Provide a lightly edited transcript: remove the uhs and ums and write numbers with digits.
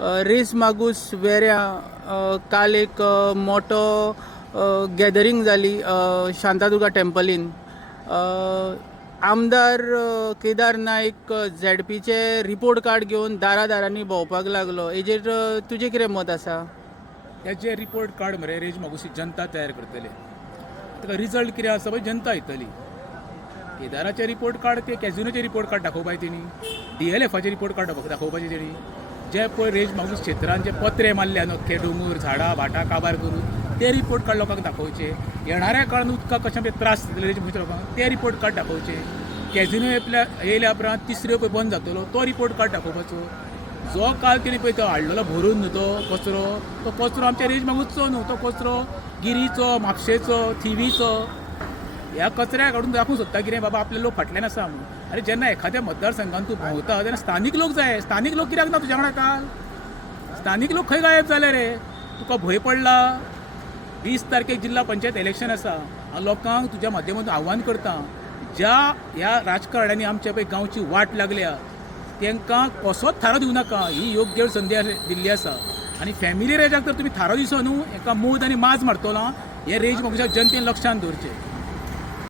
Race Magos वेऱ्या काल एक मोठो गॅदरींग जाली शांतादुर्गा टेम्पलीन. आमदार केदार नायक झेडपीचे रिपोर्ट कार्ड घेवन दारांनी भोंवपाक लागलो. हेजेर तुजें कितें मत आसा? हेजे रिपोर्ट कार्ड मरे रेज मागुसी जनता तयार करतले. ताका रिजल्ट कितें आसा पळय जनता येतली. केदाराचे रिपोर्ट कार्ड ते कॅझिनोचे रिपोर्ट कार्ड दाखोवपाय तेणी, DLFाचे रिपोर्ट कार्ड दाखोवपाचे तेणी. जे पळय रेज मागूस क्षेत्रांत जे पत्रे मारल्या अख्खे दोंगर झाडां भाटां काबार करून ते रिपोर्ट कार्ड लोकांक दाखोवचे. येणाऱ्या काळात उदकाक कशें त्रास जातले रेज मागूस लोकांक ते रिपोर्ट कार्ड दाखोवचे. कॅझिनो येयल्या उपरांत तिसऱ्यो पळय बंद जातलो तो रिपोर्ट कार्ड दाखोवपाचो. जो काल तेणी पळय तो हाडलेलो भरून न्हू तो कचरो आमच्या रेज मागूसचो न्हू, तो कचरो गिरीचो, म्हापशेचो, थिवीचो. ह्या कचऱ्याक हाडून दाखोवंक सोदता कितें बाबा आपले लोक फाटल्यान आसा म्हणून. अरे जेन्ना एखाद्या मतदारसंघात तूं भोंवता तेन्ना स्थानीक लोक जाय. स्थानीक लोक कित्याक ना तुज्या वांगडा काल? स्थानीक लोक खंय गायब जाले रे? तुका भंय पडला? 20 तारखेक जिल्हा पंचायत इलेक्शन आसा. हांव लोकांक तुज्या माध्यमांतून आव्हान करता, ज्या ह्या राजकारण्यांनी आमच्या पळय गांवची वाट लागल्या तांकां कसोच थारो दिवं नाका. ही योग्य संदी दिल्ली आसा. आनी फॅमिली रेजाक तर तुमी थारो दिसो न्हू, एका मूद आनी माज मारतलो हे रेज मागुशाक जनतेन लक्षांत दवरचें.